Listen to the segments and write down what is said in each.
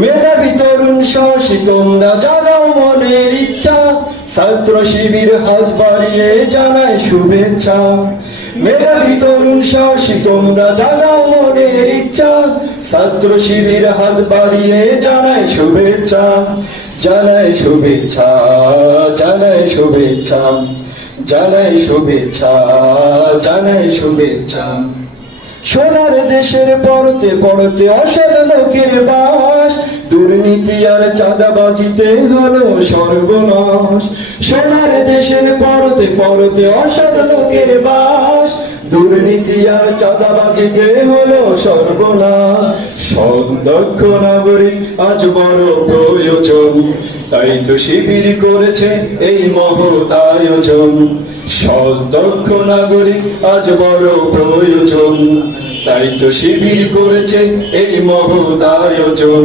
মেধাবী তরুণ সাহসী তোমরা জাগাও মনের ইচ্ছা। ছাত্র শিবির হাত বাড়িয়ে শুভেচ্ছা। মেধাবী তরুণ সাহসী তোমরা জাগাও মনের ইচ্ছা। ছাত্র শিবির হাত বাড়িয়ে শুভেচ্ছা। জানাই শুভেচ্ছা জানাই শুভেচ্ছা। জানাই শুভেচ্ছা জানাই শুভেচ্ছা। সোনার দেশের পড়তে পড়তে অসাধ লোকের বাস। দুর্নীতি আর চাঁদাবাজিতে হলো সর্বনাশ। সোনার দেশের পড়তে পড়তে অসাধ লোকের বাস। দুর্নীতি আর চাঁদাবাজিতে হলো সর্বনাশ। সদক্ষ নাগরিক আজ বড় প্রয়োজন। তাই তো শিবির করেছে এই মহৎ আয়োজন। সদক্ষ নাগরিক আজ বড় প্রয়োজন। তাই তো শিবির করেছে এই মহৎ আয়োজন।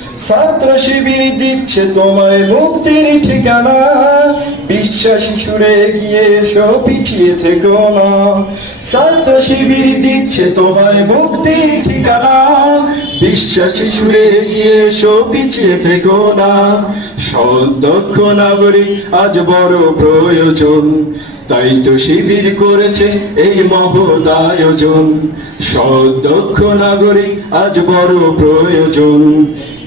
ছাত্র শিবির দিচ্ছে তোমায় মুক্তির ঠিকানা। বিশ্বাসী সুরে গিয়ে এসো, পিছিয়ে থেকো না। ছাত্র শিবির দিচ্ছে তোমায় মুক্তির ঠিকানা। বিশ্বাসী সুরে গিয়ে এসো, পিছিয়ে থেকো না। সদক্ষ নাগরিক, আজ বড় প্রয়োজন। তাই তো শিবির করেছে এই মহৎ আয়োজন। সদক্ষ নাগরিক, আজ বড় প্রয়োজন।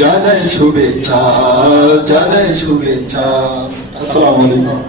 জানাই শুভেচ্ছা জানাই শুভেচ্ছা। আসসালামু আলাইকুম।